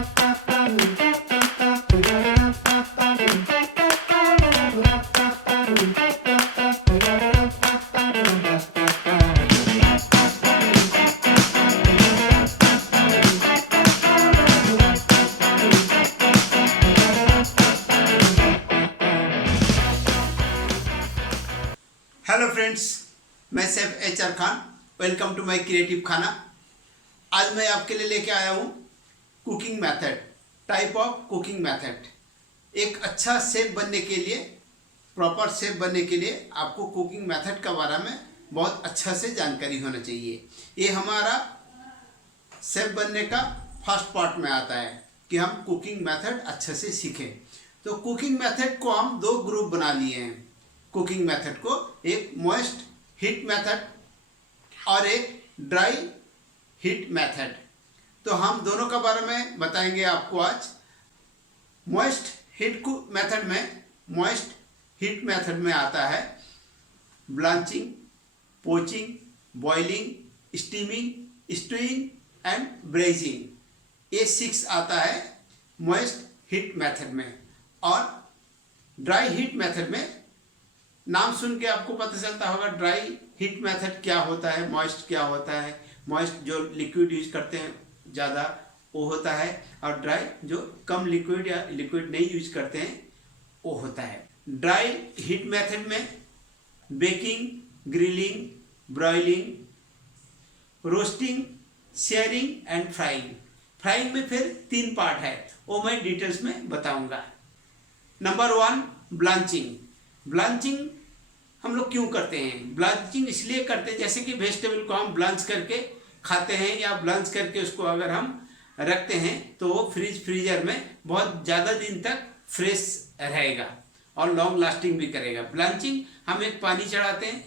Hello friends, मैं Saif HR Khan. Welcome to my creative खाना। आज मैं आपके लिए लेके आया हूँ cooking method, type of cooking method. एक अच्छा शेफ बनने के लिए, प्रॉपर शेफ बनने के लिए आपको कुकिंग मेथड के बारे में बहुत अच्छा से जानकारी होना चाहिए। ये हमारा शेफ बनने का फर्स्ट पार्ट में आता है कि हम कुकिंग मेथड अच्छे से सीखें। तो कुकिंग मेथड को हम दो ग्रुप बना लिए हैं। कुकिंग मेथड को एक मॉइस्ट हीट मेथड और एक ड्राई हीट मेथड। तो हम दोनों के बारे में बताएंगे आपको आज। मॉइस्ट हीट मेथड में आता है blanching, poaching, boiling, steaming, stewing and brazing. ये 6 आता है मॉइस्ट हीट मेथड में। और ड्राई हीट मेथड में नाम सुन के आपको पता चलता होगा ड्राई हीट मेथड क्या होता है, मॉइस्ट क्या होता है। मॉइस्ट जो लिक्विड यूज करते हैं ज़्यादा वो होता है, और ड्राई जो कम लिक्विड या लिक्विड नहीं यूज करते हैं वो होता है। ड्राई हीट मेथड में baking, grilling, broiling, roasting, sharing and frying. Frying में फिर 3 पार्ट है, वो मैं डिटेल्स में बताऊंगा। Number 1, blanching. ब्लांचिंग हम लोग क्यों करते हैं? ब्लांचिंग इसलिए करते हैं जैसे कि वेजिटेबल को हम ब्लांच करके खाते हैं या ब्लांच करके उसको अगर हम रखते हैं तो वो फ्रीजर में बहुत ज़्यादा दिन तक फ्रेश रहेगा और लॉन्ग लास्टिंग भी करेगा। ब्लांचिंग हम एक पानी चढ़ाते हैं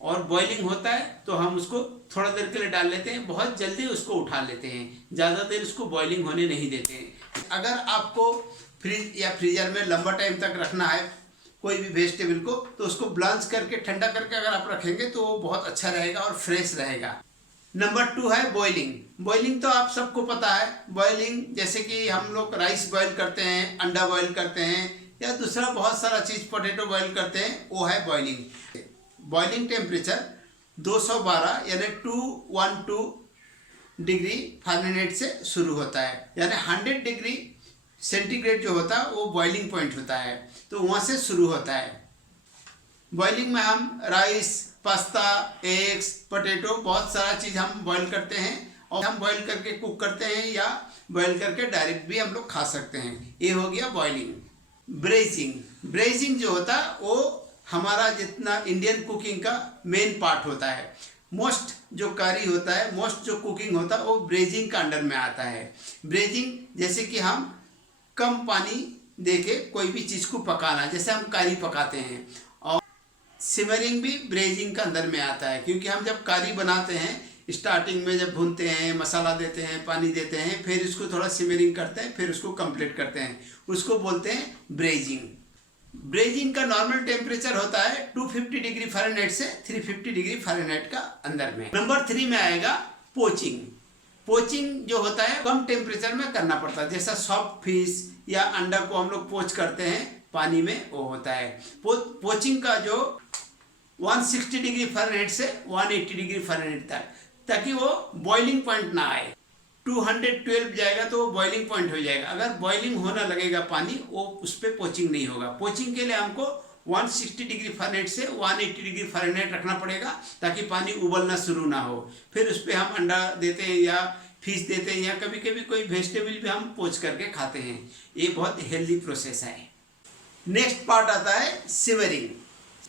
और बॉइलिंग होता है तो हम उसको थोड़ा देर के लिए डाल लेते हैं, बहुत जल्दी उसको उठा लेते हैं, ज़्यादा देर उसको बॉइलिंग होने नहीं देते हैं। अगर आपको फ्रिज या फ्रीजर में लंबा टाइम तक रखना है कोई भी वेजिटेबल को, तो उसको ब्लांच करके ठंडा करके अगर आप रखेंगे तो वो बहुत अच्छा रहेगा और फ्रेश रहेगा। नंबर 2 है बॉइलिंग। बॉइलिंग तो आप सबको पता है। बॉइलिंग जैसे कि हम लोग राइस बॉईल करते हैं, अंडा बॉईल करते हैं या दूसरा बहुत सारा चीज़, पोटैटो बॉईल करते हैं, वो है बॉइलिंग। बॉइलिंग टेम्परेचर 212 यानी 212 डिग्री फ़ारेनहाइट से शुरू होता है, यानी 100 डिग्री सेंटीग्रेड जो होता है वो बॉइलिंग पॉइंट होता है, तो वहाँ से शुरू होता है। बॉइलिंग में हम राइस, पास्ता, एग्स, पोटैटो, बहुत सारा चीज़ हम बॉईल करते हैं, और हम बॉईल करके कुक करते हैं या बॉईल करके डायरेक्ट भी हम लोग खा सकते हैं। ये हो गया बॉइलिंग। ब्रेजिंग जो होता है वो हमारा जितना इंडियन कुकिंग का मेन पार्ट होता है। मोस्ट जो कारी होता है, मोस्ट जो कुकिंग होता है वो ब्रेजिंग का अंडर में आता है। ब्रेजिंग जैसे कि हम कम पानी देके कोई भी चीज़ को पकाना, जैसे हम कारी पकाते हैं। और सिमरिंग भी ब्रेजिंग का अंदर में आता है, क्योंकि हम जब कारी बनाते हैं स्टार्टिंग में जब भूनते हैं, मसाला देते हैं, पानी देते हैं, फिर इसको थोड़ा सिमरिंग करते हैं, फिर उसको कंप्लीट करते हैं, उसको बोलते हैं ब्रेजिंग। ब्रेजिंग का नॉर्मल टेम्परेचर होता है 250 डिग्री फ़ारेनहाइट से 350 डिग्री फ़ारेनहाइट का अंदर में। नंबर 3 में आएगा पोचिंग। पोचिंग जो होता है कम टेम्परेचर में करना पड़ता है, जैसा सॉफ्ट फिश या अंडा को हम लोग पोच करते हैं पानी में, वो होता है। पोचिंग का जो 160 डिग्री फ़ारेनहाइट से 180 डिग्री फ़ारेनहाइट तक, ताकि वो बॉइलिंग पॉइंट ना आए। 212 जाएगा तो वो बॉइलिंग पॉइंट हो जाएगा। अगर बॉइलिंग होना लगेगा पानी, वो उस पर पोचिंग नहीं होगा। पोचिंग के लिए हमको 160 डिग्री फ़ारेनहाइट से 180 डिग्री फ़ारेनहाइट रखना पड़ेगा, ताकि पानी उबलना शुरू ना हो। फिर उस पर हम अंडा देते हैं या फिश देते हैं, या कभी कभी कोई वेजिटेबल भी हम पोच करके खाते हैं। ये बहुत हेल्दी प्रोसेस है। नेक्स्ट पार्ट आता है सिमरिंग।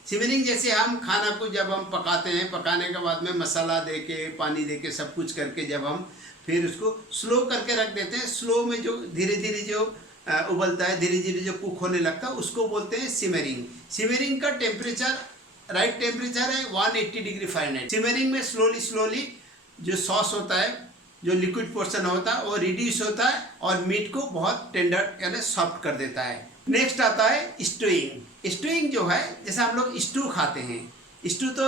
सिमरिंग जैसे हम खाना को जब हम पकाते हैं, पकाने के बाद में मसाला दे के, पानी दे के, सब कुछ करके जब हम फिर उसको स्लो करके रख देते हैं, स्लो में जो धीरे धीरे जो उबलता है, धीरे धीरे जो कुक होने लगता है, उसको बोलते हैं सिमरिंग। सिमरिंग का टेम्परेचर, राइट टेम्परेचर है 180 डिग्री फ़ारेनहाइट। सिमरिंग में स्लोली जो सॉस होता है, जो लिक्विड पोर्शन होता है, वो रिड्यूस होता है और मीट को बहुत टेंडर यानी सॉफ्ट कर देता है। नेक्स्ट आता है स्टूइंग। स्टूइंग जो है, जैसे हम लोग स्टू खाते हैं, स्टू तो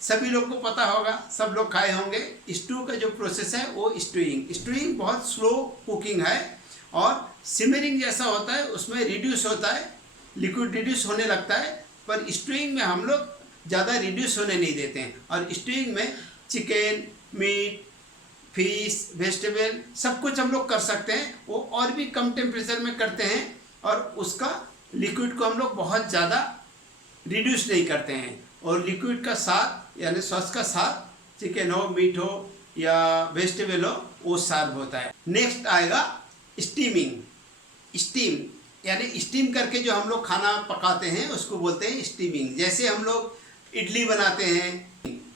सभी लोग को पता होगा, सब लोग खाए होंगे। स्टू का जो प्रोसेस है वो स्टूइंग बहुत स्लो कुकिंग है, और सिमरिंग जैसा होता है उसमें रिड्यूस होता है, लिक्विड रिड्यूस होने लगता है, पर स्टूइंग में हम लोग ज़्यादा रिड्यूस होने नहीं देते हैं। और स्टूइंग में चिकन, मीट, फिश, वेजिटेबल सब कुछ हम लोग कर सकते हैं, वो और भी कम टेम्परेचर में करते हैं और उसका लिक्विड को हम लोग बहुत ज़्यादा रिड्यूस नहीं करते हैं। और लिक्विड का स्वाद यानी सॉस का स्वाद चिकन हो, मीट हो या वेजिटेबल हो, वो सर्व होता है। नेक्स्ट आएगा स्टीमिंग। स्टीम यानी स्टीम करके जो हम लोग खाना पकाते हैं उसको बोलते हैं स्टीमिंग। जैसे हम लोग इडली बनाते हैं,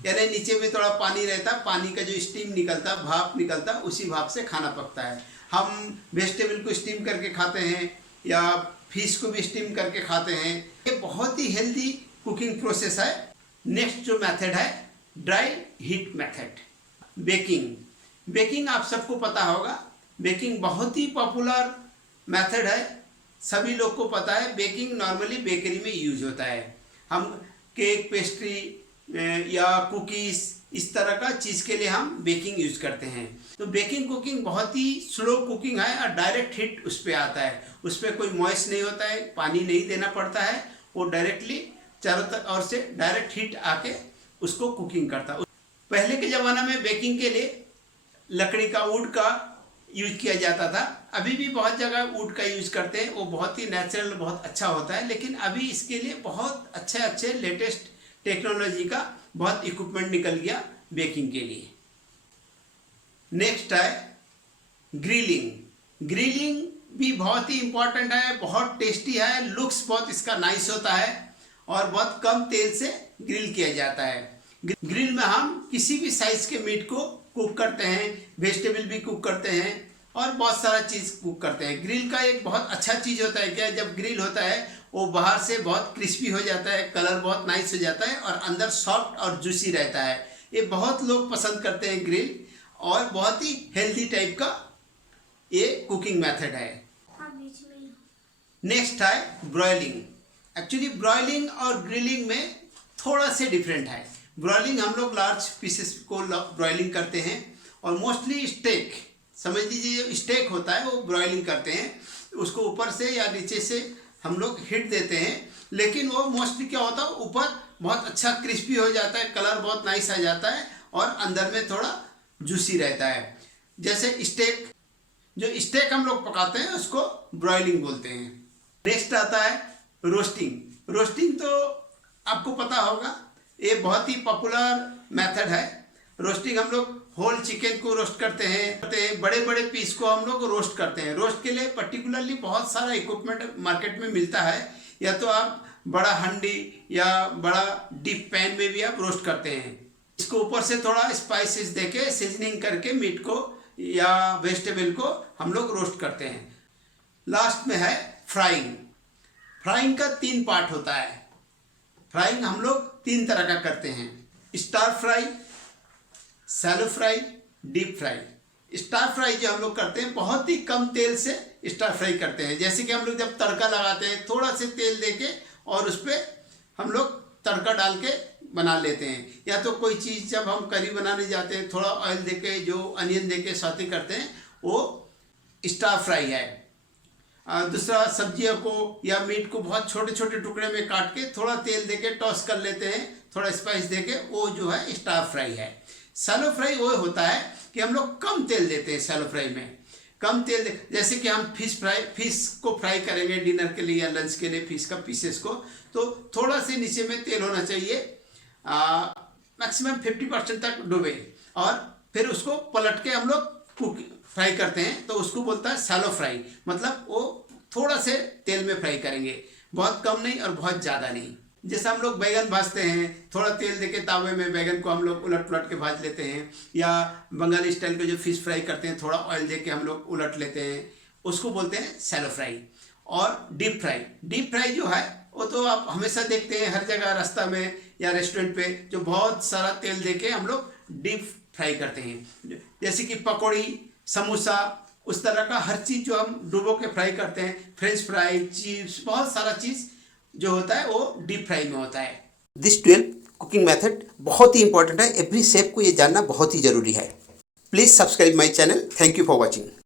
यानी नीचे में थोड़ा पानी रहता है, पानी का जो स्टीम निकलता, भाप निकलता, उसी भाप से खाना पकता है। हम वेजिटेबल को स्टीम करके खाते हैं या फिश को भी स्टीम करके खाते हैं। ये बहुत ही हेल्दी कुकिंग प्रोसेस है। नेक्स्ट जो मेथड है dry heat method, baking. Baking आप सबको पता होगा, बेकिंग बहुत ही पॉपुलर मेथड है, सभी लोग को पता है। बेकिंग नॉर्मली बेकरी में यूज होता है। हम केक, पेस्ट्री या कुकीज़ इस तरह का चीज़ के लिए हम बेकिंग यूज करते हैं। तो बेकिंग कुकिंग बहुत ही स्लो कुकिंग है और डायरेक्ट हीट उस पर आता है, उस पर कोई मॉइस्ट नहीं होता है, पानी नहीं देना पड़ता है, वो डायरेक्टली चारों ओर से डायरेक्ट हीट आके उसको कुकिंग करता है। पहले के ज़माना में बेकिंग के लिए लकड़ी का, वुड का यूज किया जाता था। अभी भी बहुत जगह वुड का यूज करते हैं, वो बहुत ही नेचुरल, बहुत अच्छा होता है। लेकिन अभी इसके लिए बहुत अच्छे लेटेस्ट टेक्नोलॉजी का बहुत इक्विपमेंट निकल गया बेकिंग के लिए। नेक्स्ट है ग्रिलिंग। ग्रिलिंग भी बहुत ही इम्पोर्टेंट है, बहुत टेस्टी है, लुक्स बहुत इसका नाइस होता है और बहुत कम तेल से ग्रिल किया जाता है। ग्रिल में हम किसी भी साइज के मीट को कुक करते हैं, वेजिटेबल भी कुक करते हैं और बहुत सारा चीज़ कुक करते हैं। ग्रिल का एक बहुत अच्छा चीज़ होता है क्या, जब ग्रिल होता है वो बाहर से बहुत क्रिस्पी हो जाता है, कलर बहुत नाइस हो जाता है और अंदर सॉफ्ट और जूसी रहता है। ये बहुत लोग पसंद करते हैं ग्रिल, और बहुत ही हेल्दी टाइप का ये कुकिंग मेथड है। नेक्स्ट है ब्रॉयलिंग। एक्चुअली ब्रॉयलिंग और ग्रिलिंग में थोड़ा से डिफरेंट है। ब्रॉयलिंग हम लोग लार्ज पीसेस को ब्रॉयलिंग करते हैं और मोस्टली स्टेक, समझ लीजिए जो स्टेक होता है वो ब्रॉयलिंग करते हैं, उसको ऊपर से या नीचे से हम लोग हीट देते हैं। लेकिन वो मोस्टली क्या होता है, ऊपर बहुत अच्छा क्रिस्पी हो जाता है, कलर बहुत नाइस आ जाता है और अंदर में थोड़ा जूसी रहता है। जैसे स्टेक, जो स्टेक हम लोग पकाते हैं उसको ब्रॉयलिंग बोलते हैं। नेक्स्ट आता है रोस्टिंग। रोस्टिंग तो आपको पता होगा, ये बहुत ही पॉपुलर मेथड है। रोस्टिंग हम लोग होल चिकन को रोस्ट करते हैं, बड़े बड़े पीस को हम लोग रोस्ट करते हैं। रोस्ट के लिए पर्टिकुलरली बहुत सारा इक्विपमेंट मार्केट में मिलता है, या तो आप बड़ा हंडी या बड़ा डीप पैन में भी आप रोस्ट करते हैं। इसको ऊपर से थोड़ा स्पाइसेस देके सीजनिंग करके मीट को या वेजिटेबल को हम लोग रोस्ट करते हैं। लास्ट में है फ्राइंग। फ्राइंग का 3 पार्ट होता है। फ्राइंग हम लोग 3 तरह का करते हैं, star fry, shallow fry, deep fry. Star fry जो हम लोग करते हैं बहुत ही कम तेल से स्टार फ्राई करते हैं। जैसे कि हम लोग जब तड़का लगाते हैं, थोड़ा से तेल देके और उस पर हम लोग तड़का डाल के बना लेते हैं। या तो कोई चीज़ जब हम करी बनाने जाते हैं, थोड़ा ऑयल देके, जो अनियन देके सौते करते हैं, वो स्टार फ्राई है। दूसरा, सब्जियों को या मीट को बहुत छोटे छोटे टुकड़े में काट के थोड़ा तेल देके टॉस कर लेते हैं, थोड़ा स्पाइस देके, वो जो है स्टार फ्राई है। शैलो फ्राई वो होता है कि हम लोग कम तेल देते हैं। शैलो फ्राई में कम तेल जैसे कि हम फिश को फ्राई करेंगे डिनर के लिए या लंच के लिए, फिश का पीसेस को, तो थोड़ा से नीचे में तेल होना चाहिए, मैक्सिमम 50% तक डूबे, और फिर उसको पलट के हम लोग फ्राई करते हैं, तो उसको बोलता है शैलो फ्राई। मतलब वो थोड़ा से तेल में फ्राई करेंगे, बहुत कम नहीं और बहुत ज़्यादा नहीं। जैसे हम लोग बैगन भाजते हैं, थोड़ा तेल देके तावे में बैगन को हम लोग उलट पुलट के भाज लेते हैं, या बंगाली स्टाइल के जो फिश फ्राई करते हैं, थोड़ा ऑयल देके हम लोग उलट लेते हैं, उसको बोलते हैं शैलो फ्राई। और डीप फ्राई, डीप फ्राई जो है वो तो आप हमेशा देखते हैं हर जगह, रास्ता में या रेस्टोरेंट पे, जो बहुत सारा तेल देके हम लोग डीप फ्राई करते हैं। जैसे कि पकौड़ी, समोसा, उस तरह का हर चीज़ जो हम डुबो के फ्राई करते हैं, फ्रेंच फ्राई, चिप्स, बहुत सारा चीज़ जो होता है वो डीप फ्राई में होता है। दिस 12 कुकिंग मेथड बहुत ही इंपॉर्टेंट है। एवरी शेफ को ये जानना बहुत ही ज़रूरी है। Please subscribe my channel. Thank you for watching.